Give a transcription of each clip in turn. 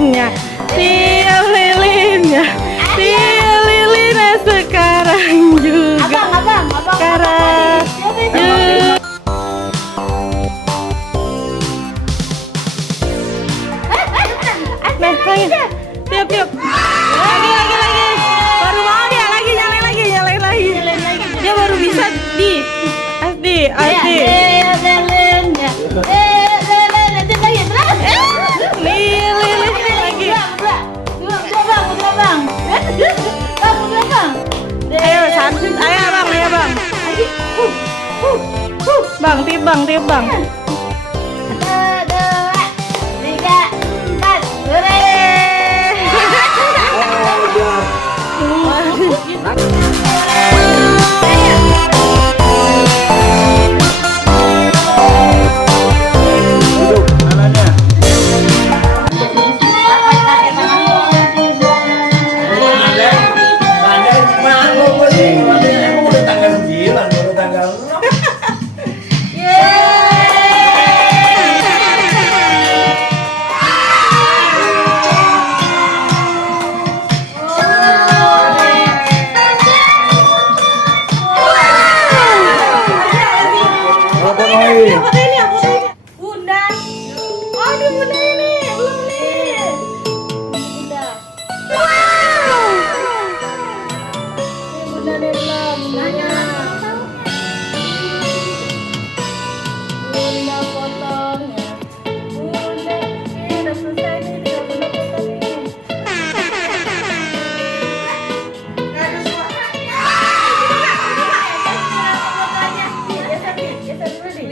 lilinnya, tiup lilinnya, tiup lilinnya sekarang juga. Sekarang juga. Nah, tiup tiup. Lagi. Baru mau dia lagi nyalain lagi. Dia baru bisa di. Asdi. Ayo bang. Bang, tiup bang. 1, 2, 3, 4. Bunda. Aduh, bunda ini belum nih. Bunda. Bunda nih belum. Bunda potongnya. Bunda ini udah selesai nih, tinggal bunda potong ini. Nggak ada suaranya. Geser dulu nih.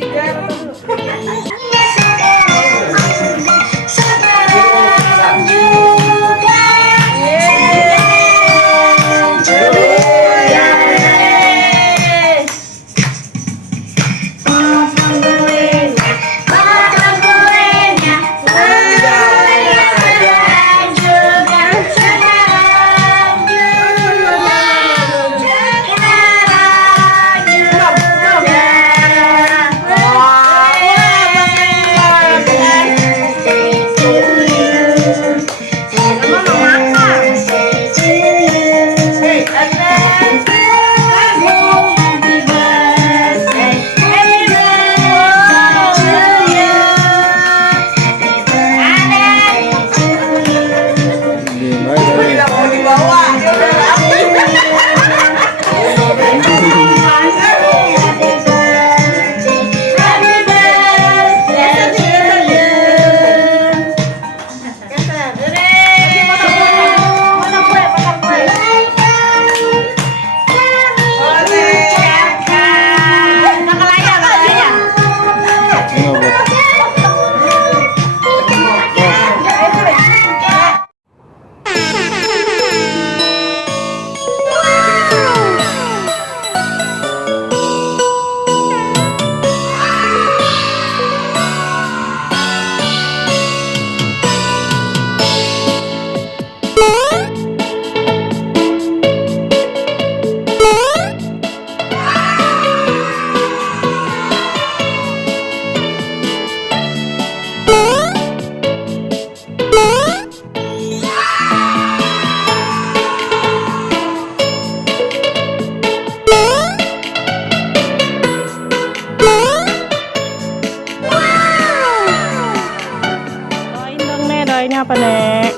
Doainnya apa, Nek?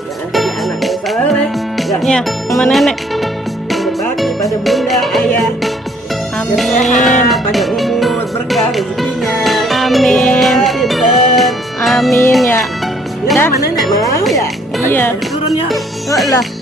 Anak yang soleh, Iya, sama Nenek. berbakti pada bunda, ayah, Amin. pada umur, berkah rezekinya. Amin. Pinter. Amin ya. Ya, mana Nenek mau ya? Iya. Turun ya. Lah.